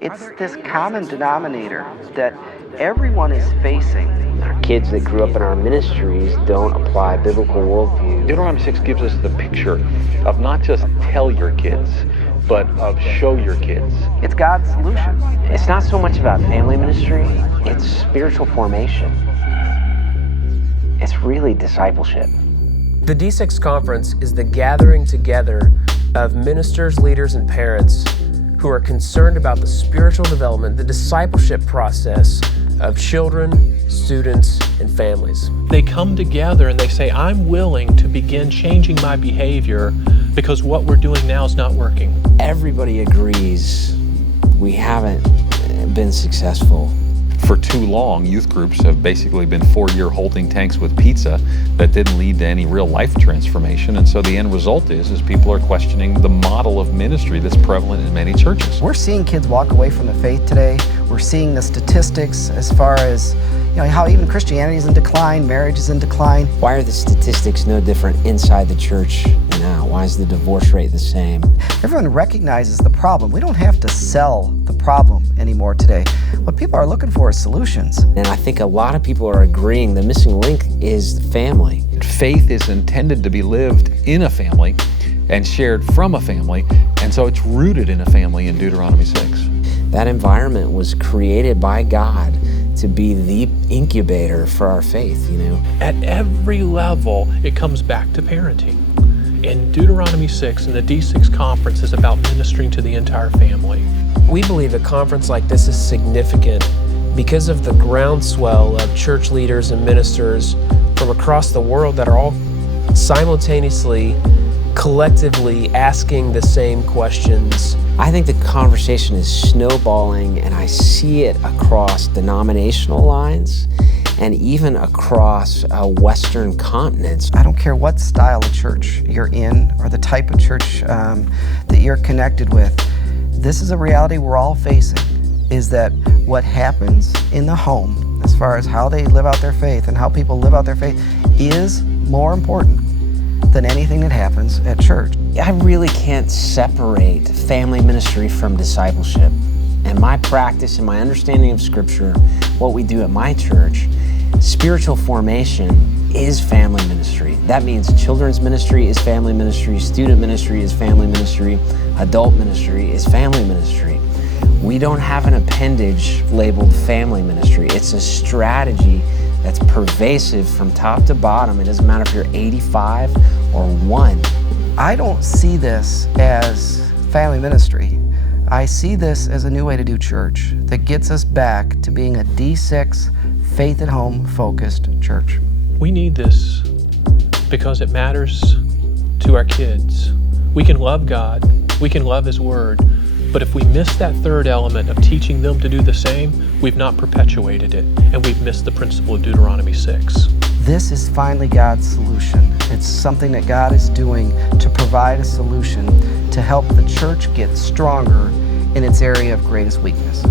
It's this common denominator that everyone is facing. Our kids that grew up in our ministries don't apply biblical worldview. Deuteronomy 6 gives us the picture of not just tell your kids, but of show your kids. It's God's solution. It's not so much about family ministry, it's spiritual formation. It's really discipleship. The D6 Conference is the gathering together of ministers, leaders, and parents who are concerned about the spiritual development, the discipleship process of children, students, and families. They come together and they say, I'm willing to begin changing my behavior because what we're doing now is not working. Everybody agrees we haven't been successful. For too long, youth groups have basically been 4-year holding tanks with pizza that didn't lead to any real life transformation. And so the end result is people are questioning the model of ministry that's prevalent in many churches. We're seeing kids walk away from the faith today. We're seeing the statistics as far as how even Christianity is in decline, marriage is in decline. Why are the statistics no different inside the church now? Why is the divorce rate the same? Everyone recognizes the problem. We don't have to sell the problem anymore today. What people are looking for is solutions. And I think a lot of people are agreeing the missing link is the family. Faith is intended to be lived in a family and shared from a family, and so it's rooted in a family in Deuteronomy 6. That environment was created by God to be the incubator for our faith, At every level, it comes back to parenting. And Deuteronomy 6 and the D6 Conference is about ministering to the entire family. We believe a conference like this is significant because of the groundswell of church leaders and ministers from across the world that are all simultaneously, collectively asking the same questions. I think the conversation is snowballing, and I see it across denominational lines and even across Western continents. I don't care what style of church you're in or the type of church that you're connected with. This is a reality we're all facing, is that what happens in the home, as far as how they live out their faith and how people live out their faith, is more important than anything that happens at church. I really can't separate family ministry from discipleship. And my practice and my understanding of Scripture, what we do at my church, spiritual formation is family ministry. That means children's ministry is family ministry, student ministry is family ministry, adult ministry is family ministry. We don't have an appendage labeled family ministry. It's a strategy that's pervasive from top to bottom. It doesn't matter if you're 85 or 1. I don't see this as family ministry. I see this as a new way to do church that gets us back to being a D6 faith at home focused church. We need this because it matters to our kids. We can love God, we can love His Word, but if we miss that third element of teaching them to do the same, we've not perpetuated it, and we've missed the principle of Deuteronomy 6. This is finally God's solution. It's something that God is doing to provide a solution to help the church get stronger in its area of greatest weakness.